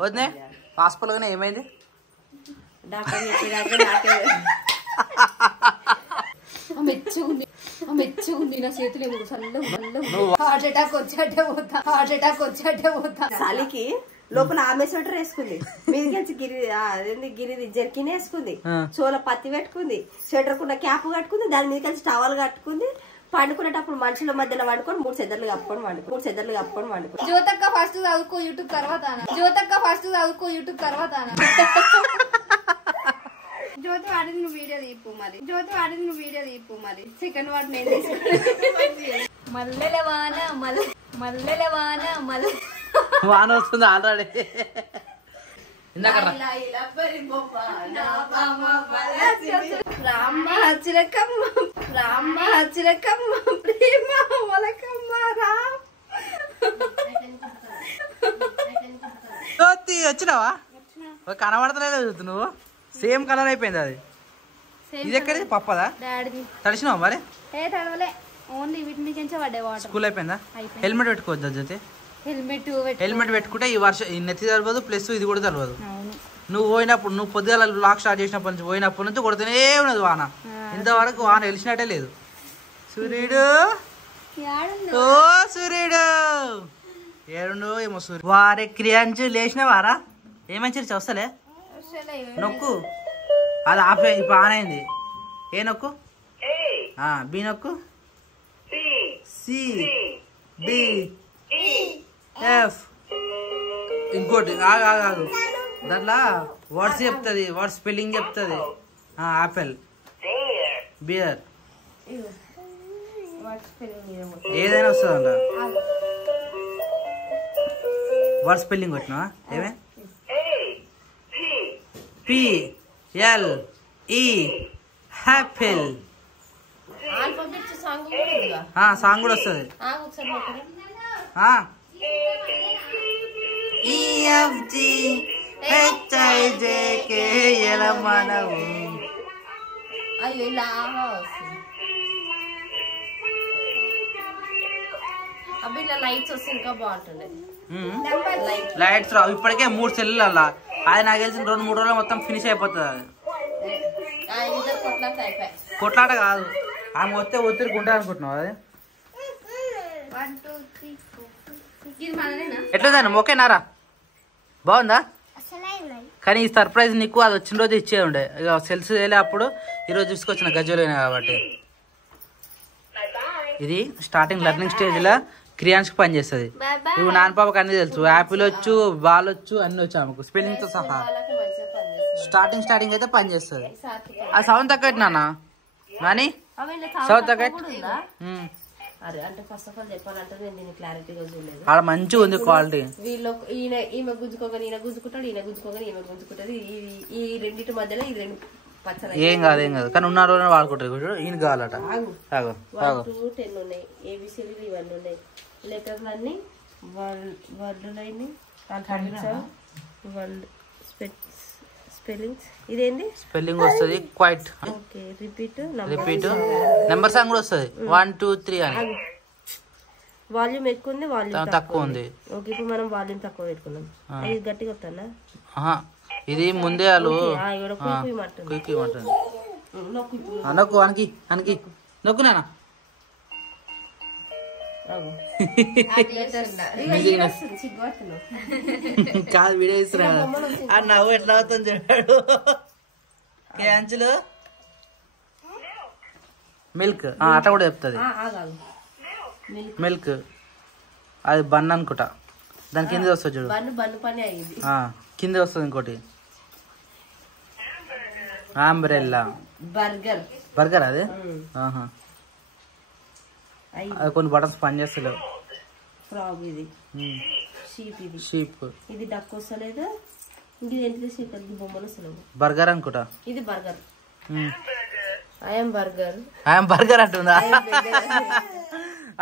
వద్దే హాస్పిటల్ గానే ఏమైంది? డాక్టర్ మెచ్చుంది నా చేతులు హార్ట్ అటాక్ వచ్చేటే పోతా చలికి లోపల ఆమె స్వెటర్ వేసుకుంది, మీదికి గిరిది జర్కిన్ వేసుకుంది, చోల పత్తి పెట్టుకుంది, స్వెటర్ కున్న క్యాప్ కట్టుకుంది, దాని మీద కలిసి టవల్ కట్టుకుంది. పండుకునేటప్పుడు మనుషుల మధ్యలో వండుకొని 3 చెద్దర్లు కప్పుకొని వండుకో. జ్యోతక్క ఫస్ట్ చదువుకో యూట్యూబ్ తర్వాత జ్యోతి వాడిని నువ్వు వీడియో తీపు మరి సెకండ్ వాడు నేను మల్లెల వాన వాన వస్తుంది ఆల్రెడీ. వచ్చినావా? కనబడతలేదు నువ్వు, సేమ్ కలర్ అయిపోయింది అది. ఇది ఎక్కడిది? పప్పదా? తడిచినావా మరి? స్కూల్ అయిపోయిందా? హెల్మెట్ పెట్టుకోవద్దా జ్యోతి? హెల్మెట్ పెట్టుకుంటే ఈ వర్షం నెత్తి తడవదు, ప్లస్ ఇది కూడా తడవదు. నువ్వు పోయినప్పుడు, నువ్వు పొద్దుగా లాక్ స్టార్ట్ చేసినప్పటి నుంచి పోయినప్పటి నుంచి కొడుతూనే ఉన్నది వాన. ఇంతవరకు వాన వెలిసినట్టే లేదు. సూర్యుడు ఓ సూర్యుడు ఏడుండు ఏమో సూర్యుడు. వారే క్రియాంచు లేచిన వారా ఏమంచి వస్తలే నొక్కు. అది ఆఫ్ ఇప్పుడు ఆన్ అయింది. ఏ నొక్కు? బి నొక్కు. C D F. ఇంకోటి ఆగు, దాంట్లో వర్డ్స్ చెప్తుంది, వర్డ్ స్పెల్లింగ్ చెప్తుంది. ఆపిల్, బియర్, ఏదైనా వస్తుంది అంట. వర్డ్ స్పెల్లింగ్ వచ్చినా ఏమే? PLE Apple. సాంగ్ కూడా వస్తుంది. EFG HIJK మనవు. లైట్స్ వస్తే ఇంకా బాగుంటుంది. లైట్స్ రావు ఇప్పటికే 3 సెల్లు అలా. అది నాకు తెలిసిన 2-3 రోజులు మొత్తం ఫినిష్ అయిపోతుంది. అది కొట్లాట కాదు, ఆమె వస్తే ఒత్తిడికుంటా అనుకుంటున్నావు. అది ఎట్లుందని ఓకేనారా? బాగుందా? కానీ ఈ సర్ప్రైజ్ నీకు అది వచ్చిన రోజు ఇచ్చే ఉండే. ఇక సెల్స్ వేలే అప్పుడు ఈరోజు తీసుకొచ్చిన గజ్జలేనా కాబట్టి. ఇది స్టార్టింగ్ లర్నింగ్ స్టేజ్ లో క్రియాన్స్కి పని చేస్తుంది. ఇప్పుడు నాన్న పాపకి అన్ని తెలుసు, యాపిల్ వచ్చు, బాల్ వచ్చు, అన్ని వచ్చు ఆమెకు స్పెల్లింగ్ తో సహా. స్టార్టింగ్ అయితే పని చేస్తుంది. ఆ సౌండ్ తక్కువ నాన్న నాని, సౌండ్ తక్కువ. అంటే ఫస్ట్ ఆఫ్ ఆల్ చెప్పాలంటే నేను దీన్ని క్లారిటీగా చూడలేదు. అక్కడ మంచిగా ఉంది క్వాలిటీ. వీళ్ళు ఈమె గుంజుకోగానే ఈయన గుంజుకుంటాడు, ఈయన గుంజుకోగానే ఈమె గుంజుకుంటది. ఈ రెండింటి మధ్యలో ఈ 2 పచ్చలు. ఏం కాదు కానీ ఉన్న రోజున వాడుకుంటారు. ఈయన కావాలట. 10 ఉన్నాయి, ఏబిసిడీలు ఇవన్నీ ఉన్నాయి. లెటర్లు అన్ని వర్డులైన స్పెల్లింగ్స్. ఇదేంది స్పెల్లింగ్ వస్తుంది quite. Okay, repeat number song కూడా వస్తుంది 1 2 3 అని. వాల్యూమ్ ఎక్కువ ఉంది, వాల్యూమ్ తక్కువ ఉంది. ఓకే, ఇప్పుడు మనం వాల్యూమ్ తక్కువ పెట్టుకున్నాం. ఇది గట్టిగా వస్తుందా? ఇది ముందే వాళ్ళు నొక్కు అనకి నొక్కు నాన్న. కాదు వీడియో ఇస్తున్నా. ఆ నవ్వు ఎట్లా అవుతుంది చెప్పాడు. అంచులు మిల్క్ అట్లా కూడా చెప్తుంది. మిల్క్ అది బన్ అనుకుంటా. దాని కింద వస్తుంది చూడు, కింద వస్తుంది ఇంకోటి. ఆంబ్రెల్లా బర్గర్ అది. కొన్ని బటన్స్ పని చేస్తలేవు. షీప్ ఇది డక్ వస్తలేదు. ఇది ఏంటి? బొమ్మలు వస్తలేవు. బర్గర్ అనుకుంటా. ఇది బర్గర్. ఐఎమ్ బర్గర్ అంటుందా?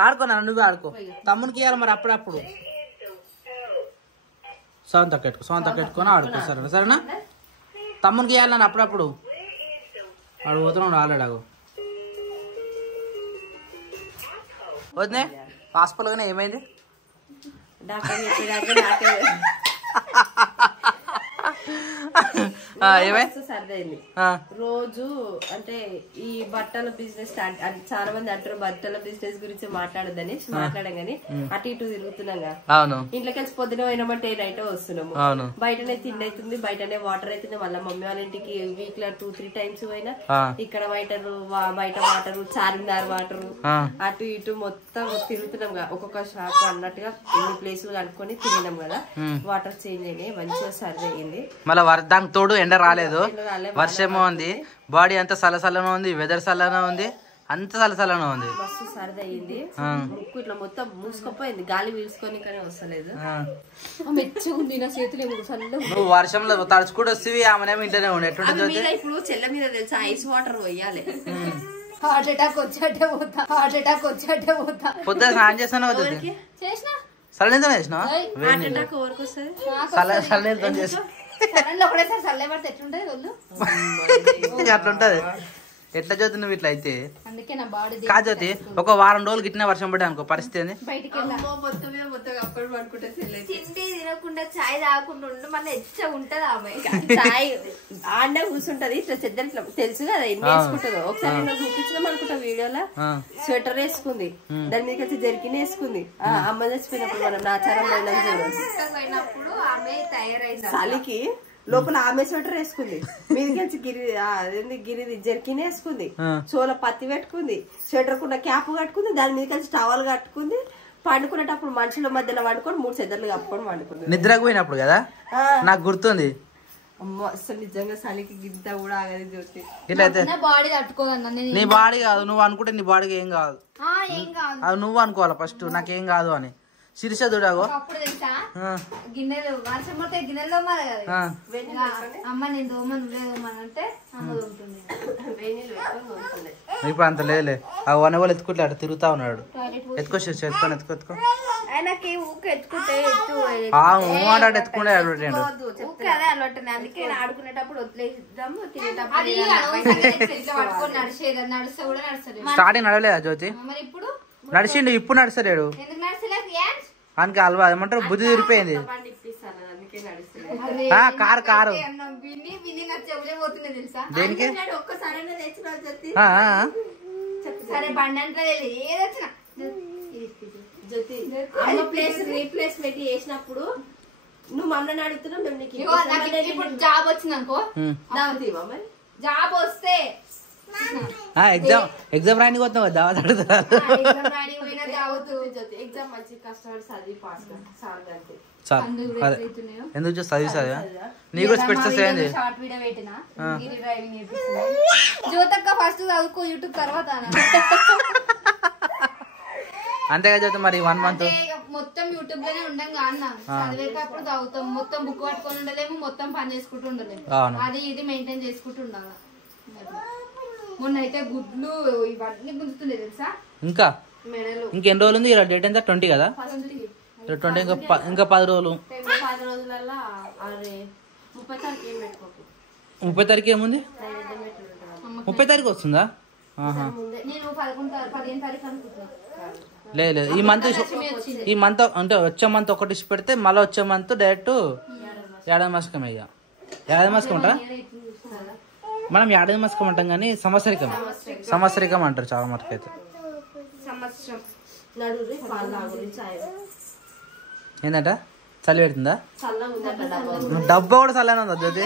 ఆడుకో నాన్న, నువ్వే ఆడుకో. తమ్మునికి ఇవ్వాలి మరి అప్పుడప్పుడు. సౌండ్ తక్కువ పెట్టుకొని ఆడుకో. సరేనా? తమ్మునికి ఇవ్వాలి నన్ను అప్పుడప్పుడు. వాడు పోతున్నాడు ఆల్రెడీ. వద్దే హాస్పిటల్ గానే ఏమైంది? డాక్టర్ సర్దైంది రోజు అంటే ఈ బట్టల బిజినెస్ చాలా మంది అంటారు బట్టల బిజినెస్ గురించి మాట్లాడదని మాట్లాడాం గానీ అటు ఇటు తిరుగుతున్నాం ఇంట్లోకి వెళ్ళి పొద్దున పోయినామంటే నైట్ వస్తున్నాము బయటనే తిండి అవుతుంది బయటనే వాటర్ అవుతుంది మళ్ళీ మమ్మీ వాళ్ళ ఇంటికి వీక్ లో 2-3 టైమ్స్ పోయినా ఇక్కడ బయట వాటర్ చార్మినార్ వాటర్ అటు ఇటు మొత్తం తిరుగుతున్నాం ఒక్కొక్క షాప్ అన్నట్టుగా ఎన్ని ప్లేసులు కనుక్కొని తిరిగినాం కదా వాటర్ చేంజ్ అయినాయి మంచిగా సర్ది అయ్యింది మళ్ళీ దానికి తోడు ఎండ రాలేదు వర్షమో ఉంది బాడీ అంతా సలసలనే ఉంది వెదర్ సలనే ఉంది అంత సలసలనే ఉంది మస్తు సర్ది అయ్యింది ముక్కు ఇట్లా మొత్తం మూసుకపోయింది గాలి పీల్చుకొని కానీ వస్తలేదు మెచ్చుకుంది నా చేతులు నువ్వు వర్షంలో తడుచుకుంటూ వస్తేవి ఆమెనేమో ఇంట్లోనే ఉండే ఇప్పుడు చెల్ల మీద తెలుసా ఐస్ వాటర్ పోయాలి హార్ట్ అటాక్ వచ్చాటే పోతా పొద్దున స్నానం చేస్తాను చేసిన సలనీతో చేసినా సలనీతో చేసి అట్లుంటది ఎట్లా జ్యోతి నువ్వు ఇట్లా అయితే కాదు జ్యోతి ఒక వారం రోజులు గిట్టిన వర్షం పడ్డా అనుకో పరిస్థితి తిండి తినకుండా చాయ్ తాగకుండా ఉండు మళ్ళీ ఎచ్చ ఉంటది ఆమె చాయ్ ఆండే కూర్చుంటది ఇట్లా చెద్దరు ఇట్లా తెలుసు కదా ఎన్ని వేసుకుంటుందో ఒకసారి నేను చూపించినాం అనుకుంటా వీడియోలో స్వెటర్ వేసుకుంది దాని మీద వచ్చి జరికిన వేసుకుంది అమ్మ చచ్చిపోయినప్పుడు మనం నాచారం పోయినప్పుడు ఆమె తయారైంది చలికి లోపల ఆమె స్వెటర్ వేసుకుంది మీదకెళ్ళి గిరిది జర్కిన్ వేసుకుంది చోల పత్తి పెట్టుకుంది స్వెటర్ కున్న క్యాప్ కట్టుకుంది దాని మీద కలిసి టవల్ కట్టుకుంది పండుకునేటప్పుడు మనుషుల మధ్యలో వండుకొని 3 చెద్దర్లు కప్పుకొని వండుకుంది నిద్రకు పోయినప్పుడు కదా నాకు గుర్తుంది అమ్మ అసలు నిజంగా చలికి గింత కూడా ఆగదు జ్యోతి ఇట్లయితే బాడీ తట్టుకోదన్న నీ బాడీ కాదు నువ్వు అనుకుంటే నీ బాడీకి ఏం కాదు అది నువ్వు అనుకోవాలి ఫస్ట్ నాకేం కాదు అని శిరీష చూడాగో గిన్నెలు వర్షం పడితే గిన్నెలో అమ్మ నేను దోమను లేదోమనంటే ఇప్పుడు అంత లేదులే ఆ వన వాళ్ళు ఎత్తుకుంటే అటు తిరుగుతా ఉన్నాడు ఎత్తుకో ఎత్తుకో ఆయనకి ఊక ఎత్తుకుంటే ఎత్తుకుంటే అలవాటు అందుకే ఆడుకునేటప్పుడు వదిలేద్దాము తినేటప్పుడు స్టార్టింగ్ నడవలేదా జ్యోతి నడిచిండు ఇప్పుడు నడుస్తలేడు ఆయనకి అలవా ఏమంటారు బుద్ధి తిరిగిపోయింది కారు దేనికి రీప్లేస్మెంట్ చేసినప్పుడు నువ్వు మమ్మల్ని అడుగుతున్నావు మేము నీకు జాబ్ వచ్చిందనుకో మరి జాబ్ వస్తే ఎగ్జామ్ రాయడానికి వస్తాం కదా ఎగ్జామ్ మంచి కష్టపడి చదివి పాస్ ఎందుకు చదివి నీ కూడా స్పెట్స్ షార్ట్ వీడియో పెట్టినా జ్యోతక్క ఫస్ట్ చదువుకో యూట్యూబ్ తర్వాత అంతేగా జ్యోతి మరి 1 month మొత్తం యూట్యూబ్ లోనే ఉండం అన్న చదివేటప్పుడు చదువుతాం మొత్తం బుక్ పట్టుకొని ఉండలేము మొత్తం పని చేసుకుంటూ ఉండలేము అది ఇది మెయింటైన్ చేసుకుంటూ ఉండాలి మొన్న అయితే గుడ్లు ఇవన్నీ గుంజుతుండే తెలుసా ఇంకా ఇంకెన్ని రోజులు ఉంది డేట్ ఎంత 20 కదా 20 ఇంకా 10 రోజులు 10 రోజులలో 30 తారీఖు ఏముంది 30 తారీఖు వస్తుందా లేదు ఈ మంత్ అంటే వచ్చే మంత్ ఒకటి ఇచ్చి పెడితే మళ్ళీ వచ్చే మంత్ డైరెక్ట్ ఏడాది మాసకం ఇక ఏడాది మాసకం ఉంటా మనం ఏడాది మాసకం అంటాం కానీ సంవత్సరికం అంటారు చాలా మటుకు అయితే ఏంటంట చలి పెడుతుందా డబ్బా కూడా చల్లనే ఉందా జ్యోతి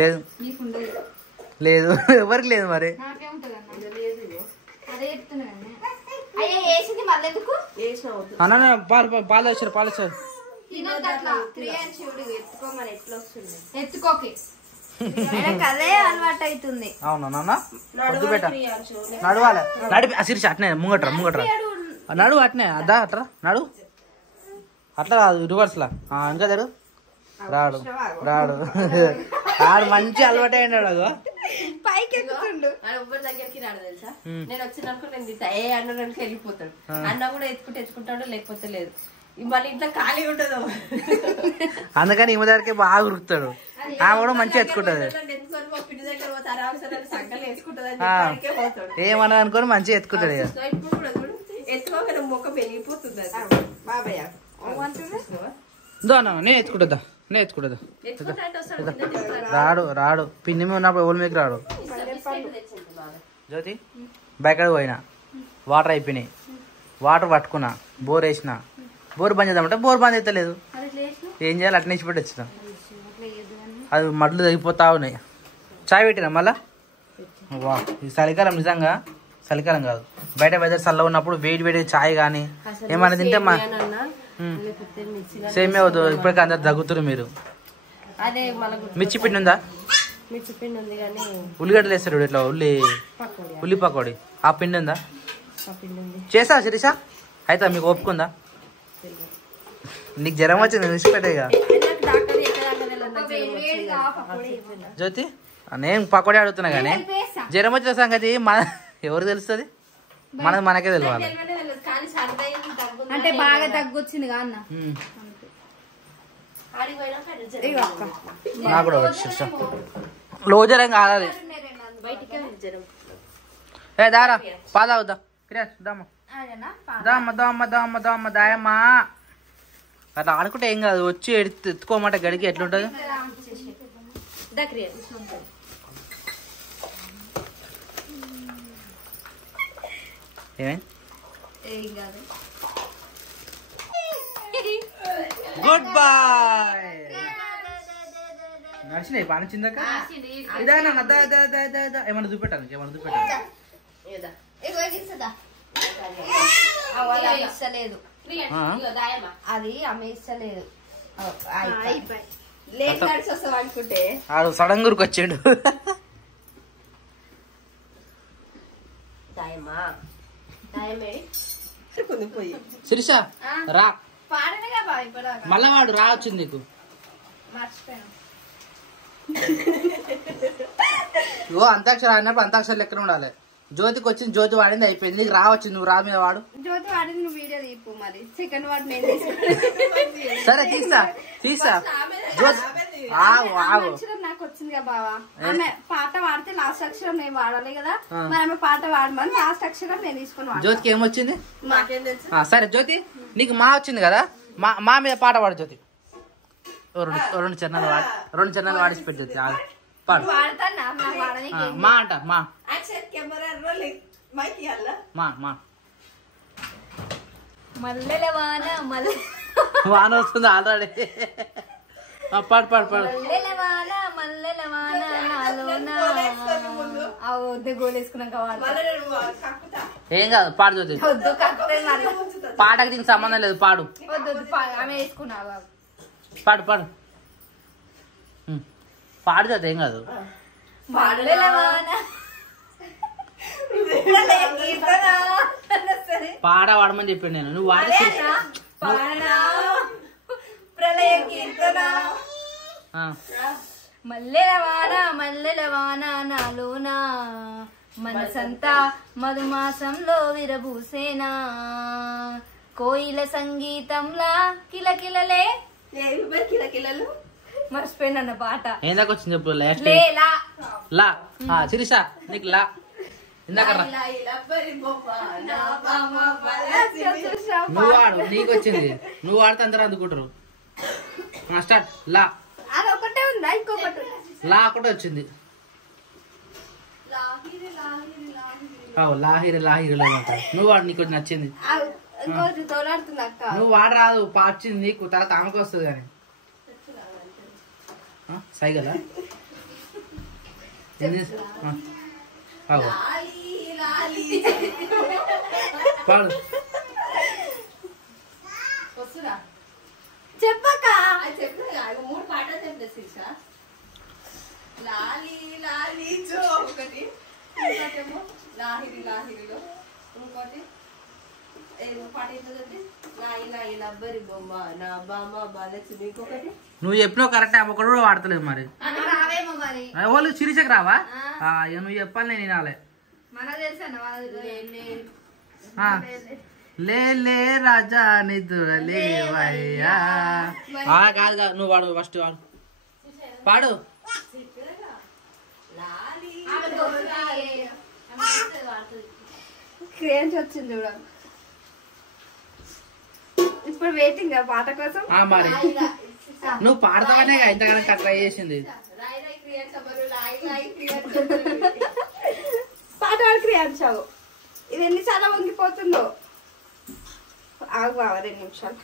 లేదు లేదు ఎవరికి లేదు మరి అన్న పాలు వచ్చారు అదే అలవాటు అవుతుంది అవునా నాన్న నడవాలి నడిపి శిరీష అట్నే ముంగట్రా నడు అట్నే అద్దా అట్రా నడు అట్లా కాదు రివర్స్ లా ఇంకా జరు రాడు మంచి అలవాటు అయినాడు పైకి ఎవ్వరి దగ్గరికి రాడు తెలుసా నేను వచ్చినప్పుడు నేను ఏ అన్నకి వెళ్ళిపోతాడు అన్న కూడా ఎత్తుకుంటాడు లేకపోతే లేదు మళ్ళీ ఇంట్లో ఖాళీ ఉంటదు అందుకని ఈమె దగ్గరికి బాగా ఉరుకుతాడు ఆమె కూడా మంచిగా ఎత్తుకుంటది ఏమన్నా అనుకోని మంచిగా ఎత్తుకుంటాడు ఎత్తుకోగానే మొక్క పెరిగిపోతుంది బాబాయ్ నేను ఎత్తుకుంటుందా నేను ఎత్తుకుంటుందా రాడు పిన్ని మీద ఉన్నప్పుడు ఎవరి మీకు రాడు జ్యోతి బయట పోయినా వాటర్ అయిపోయినాయి వాటర్ పట్టుకున్నా బోర్ వేసిన బోర్ బంద్ చేద్దామంటే బోర్ బంద్ అవుతలేదు ఏం చేయాలి అట్నే పెట్టి వచ్చిన అది మడ్లు తగ్గిపోతా ఉన్నాయి చాయ్ పెట్టినా మళ్ళా వా ఈ చలికాలం నిజంగా చలికాలం కాదు బయట వెదర్ చల్ల ఉన్నప్పుడు వేడి వేడి చాయ్ కానీ ఏమైనా తింటే మా సేమ్ అవుతుంది ఇప్పటికీ అందరు తగ్గుతారు మీరు మిర్చి పిండి ఉందా ఉల్లిగడ్డలు వేస్తారు ఇట్లా ఉల్లి పకోడి ఆ పిండి ఉందా చేసా శిరీష అయితే మీకు ఒప్పుకుందా నీకు జ్వరం వచ్చింది విసిపెట్టేగా జ్యోతి నేను పకోడీ అడుగుతున్నా కానీ జ్వరం వచ్చిన సంగతి మన ఎవరు తెలుస్తుంది మనకే తెలియాలి అంటే బాగా తగ్గొచ్చింది అన్న నాకు కూడా వచ్చి లో జ్వరం కావాలి ఏ దారా పాదావుద్దా దామ్మా దాయమ్మా అట్లా ఆడుకుంటే ఏం కాదు వచ్చి ఎత్తుకోమంటే గడికి ఎట్లుంటది గుడ్ బాయ్ నడిచినాయి పాని చిందాక ఏమన్నా చూపెట్టాను ఇస్తలేదు అది ఆమె ఇస్తలేదు అనుకుంటే సడన్ గురికి వచ్చాడు శిరీష రా మళ్ళా వాడు రా వచ్చింది నీకు అంతాక్షరి ఆడినప్పుడు అంతాక్షరి లెక్కన ఉండాలి జ్యోతికి వచ్చింది జ్యోతి వాడింది అయిపోయింది నీకు రా వచ్చింది నువ్వు రా మీద వాడు జ్యోతి వాడింది నువ్వు వీడియో తీపు మరి సెకండ్ వాడు నేను సరే తీసా నాకు వచ్చింది కదా బావా ఆమె పాట వాడితే లాస్ట్ అక్షరం నేను వాడాలి కదా మరి ఆమె పాట వాడమని లాస్ట్ అక్షరం నేను తీసుకుని జ్యోతికి ఏమొచ్చింది సరే జ్యోతి నీకు మా వచ్చింది కదా మా మీద పాట పాడు జ్యోతి రెండు చరణాలు వాడిసి పెట్టు జ్యోతి పాడు మా అంట మా మల్లెల వాన వాన వస్తుంది ఆల్రెడీ పాడు మల్లెల వాన గోలేసుకున్నాక ఏం కాదు పాడు జ్యోతి పాటకి దీనికి సంబంధం లేదు పాడు ఆమె వేసుకున్నావా పాడు పాడు జ్యోతి ఏం కాదు పాట వాడమని చెప్పాను నేను నువ్వు వాడే మల్లెల వాన నాలోనా మనసంతా మధుమాసంలో విరబూసేనా కోయిల సంగీతంలా కిలకిలలే కిలకిలలు మర్చిపోయిన పాట ఏందాక వచ్చింది చెప్పు లా శిరీష నీకు లా ఇందాక నువ్వు వాడు నీకు వచ్చింది నువ్వు వాడితే అందరూ అందుకుంటారు స్టార్ట్ లా అదొకటే ఉందా ఇంకొకటి లా ఒకటే వచ్చింది లాహిరి నువ్వు వాడు నీకు నచ్చింది నువ్వు వాడు రాదు వచ్చింది నీకు తర్వాత ఆమెకు వస్తుంది కానీ సైగలా పాడు చెప్పక మూడు పాటలు చెప్పలేదు శిరీష లాలి లాలి జో ఒకటి ఇంకోటేమో లాహిరిలో ఇంకోటి ఏమో పాట ఏంటంటే నాయి నాయి లబ్బరి బొమ్మ నా బామ్మ బాలచ్చింది ఇంకొకటి నువ్వు చెప్పినావు కరెక్ట్ ఒకటి కూడా వాడతలేదు మరి వాళ్ళు శిరీషకు రావా నువ్వు చెప్పాలి నేను వినాలి లే రాజా నిద్రలేవయ్యా కాదు నువ్వు వాడు ఫస్ట్ వాడు పాడు క్రేన్స్ వచ్చింది ఇప్పుడు వెయిటింగ్ పాట కోసం. మరి నువ్వు పాడతావనే ఇంతకన్నా ట్రై చేసింది. పాట పాడి క్రియాంచావు. ఇది ఎన్నిసార్లు వంగిపోతుందో. ఆగు బావ 2 నిమిషాలు.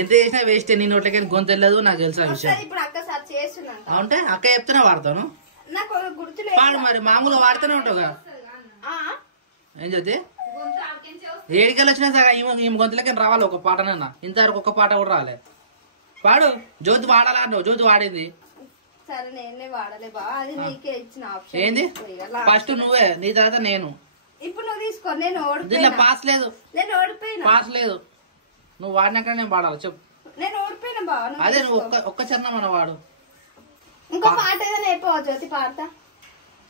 ఎంత చేసినా వేస్ట్. నీ నోట్లకి గొంతు వెళ్ళదు నాకు తెలుసు ఆ విషయం. ఇప్పుడు అక్క సార్ చేస్తున్నాను. అంటే అక్క చెప్తేనే వాడతాను. నాకు గుర్తులేదు. పాడు మరి మామూలుగా వాడుతూనే ఉంటావుగా. ఏం చదివి 7 గంటలు వచ్చినా సరే ఈ గొంతులకి రావాలి ఒక పాటనన్నా. ఇంతవరకు ఒక పాట కూడా రాలే. పాడు. జ్యోతి వాడాలా నువ్వు? జ్యోతి వాడింది. సరే నేనే వాడలే బావ. అది నీకే ఇచ్చిన ఆప్షన్. ఏంది ఫస్ట్ నువ్వే, నీ తర్వాత నేను. ఇప్పుడు నువ్వు తీసుకో. నేను ఓడిపోయినా. పాస్ లేదు. నేను ఓడిపోయినా. పాస్ లేదు. నువ్వు వాడినాక నేను పాడాలి. చెప్పు. నేను ఓడిపోయినా బావ. అదే నువ్వు ఒక్క చరణం మన వాడు. ఇంకో పాట ఏదైనా అయిపోవా జ్యోతి? పాడతా.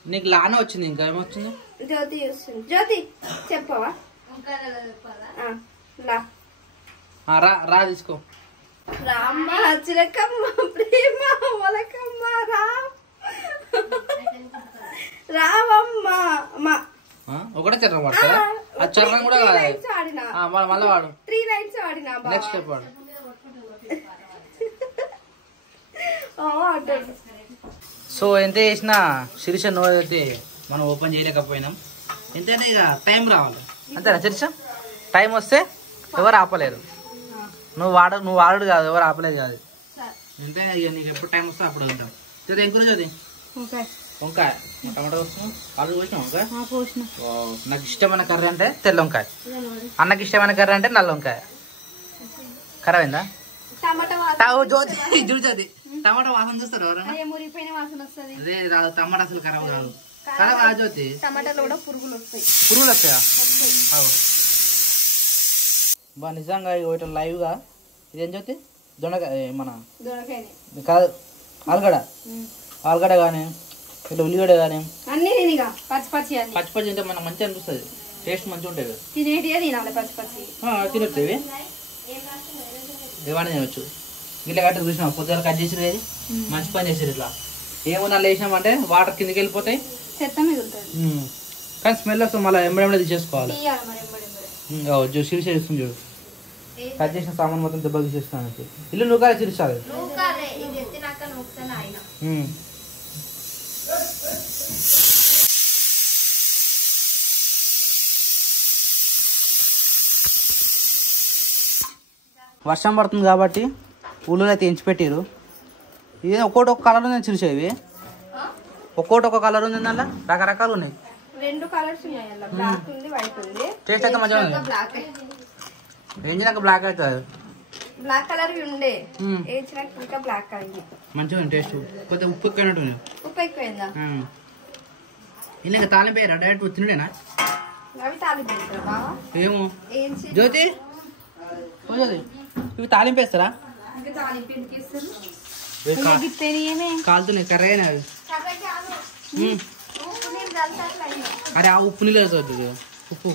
నీకు లానే వచ్చింది. ఇంకా ఏమొచ్చింది? జ్యోతి చూస్తుంది. జ్యోతి చెప్పవా? రా తీసుకో. రామ్మ చిలకమ్మ ప్రేమ మొలకమ్మ రావమ్మ. ఒకటే చరణం వాడతా. ఆ చరణం కూడా మళ్ళీ వాడు. 3 లైన్స్ వాడినా. నెక్స్ట్ స్టెప్ వాడు. సో ఎంత చేసినా శిరీష నువ్వు అయితే మనం ఓపెన్ చేయలేకపోయినాం. ఎంతైనా ఇక టైం రావాలి. అంతేనా శిరీష? టైం వస్తే ఎవరు ఆపలేరు. నువ్వు వాడు కాదు, ఎవరు ఆపలేదు కాదు. అంతే ఇక నీకు ఎప్పుడు టైం వస్తే అప్పుడు వెళ్తాం. చదివి ఎంకూర చదివి. వంకాయ టమాటా వస్తున్నాం. ఆలు పోసినాం వంకాయ. నాకు ఇష్టమైన కర్రీ అంటే తెల్ల వంకాయ. అన్నకి ఇష్టమైన కర్రీ అంటే నల్ల వంకాయ. ఖరాబ్ అయిందా? జ్యోతి టమాటా వాసన చూస్తారు ఎవరన్నా? అదే రాదు. టమాటా అసలు ఖరాబ్ కాదు. ఖరాబ్ కాదు జ్యోతి. టమాటాలో కూడా పురుగులు వస్తాయి. పురుగులు వస్తాయా? బా నిజంగా ఇక లైవ్ గా ఇదేం జ్యోతి? దొండకాయ మన కాదు ఆలుగడ్డ కానీ ఇట్లా ఉల్లిగడ్డ కానీ అన్ని పచ్చి పచ్చి తింటే మనకు మంచిగా అనిపిస్తుంది. టేస్ట్ మంచిగా ఉంటుంది. తినొచ్చు ఇవి. ఏమన్నా తినొచ్చు. ఇట్లా కట్ట చూసినాం పొద్దుగా కట్ చేసిరు. అది మంచి పని చేసారు. ఇట్లా ఏమన్నా వేసినామంటే వాటర్ కిందకి వెళ్ళిపోతాయి. కానీ స్మెల్ వస్తుంది. మళ్ళీ ఎంబడి తీసేసుకోవాలి. శిరీష చేస్తుంది చూడు. కట్ చేసిన సామాన్ మొత్తం దెబ్బ తీసేస్తాను. ఇల్లు నూకాలే చిరుస్తాది. వర్షం పడుతుంది కాబట్టి ఊళ్ళో అయితే ఎంచి పెట్టారు. ఇది ఒక్కోటి ఒక కలర్ ఉంది చిరుసేవి. ఒక్కోటి ఒక కలర్ ఉంది. దాంట్లో రకరకాలు ఉన్నాయి. 2 కలర్స్ ఉన్నాయి. బ్లాక్ ఉంది, వైట్ ఉంది. టేస్ట్ అయితే మంచిగా ఉంది. బ్లాక్ ఏంచినాక బ్లాక్ అవుతుంది. బ్లాక్ కలర్ ఉండే వేయించినాక ఇంకా బ్లాక్ అయింది. మంచిగా ఉంది టేస్ట్. కొద్దిగా ఉప్పు ఎక్కువైనట్టు. ఉప్పు ఎక్కువైందా? ఇలా తాలింపు వేయరా? డైరెక్ట్ వచ్చిండేనా? అవి తాలింపు వేస్తారా బావా? ఏమో జ్యోతి ఇవి తాలింపు వేస్తారా? కాలుతున్నాయి కర్రీ అయినా అవి. అరే ఆ ఉప్పు నీళ్ళు వేస్తుంది. ఉప్పు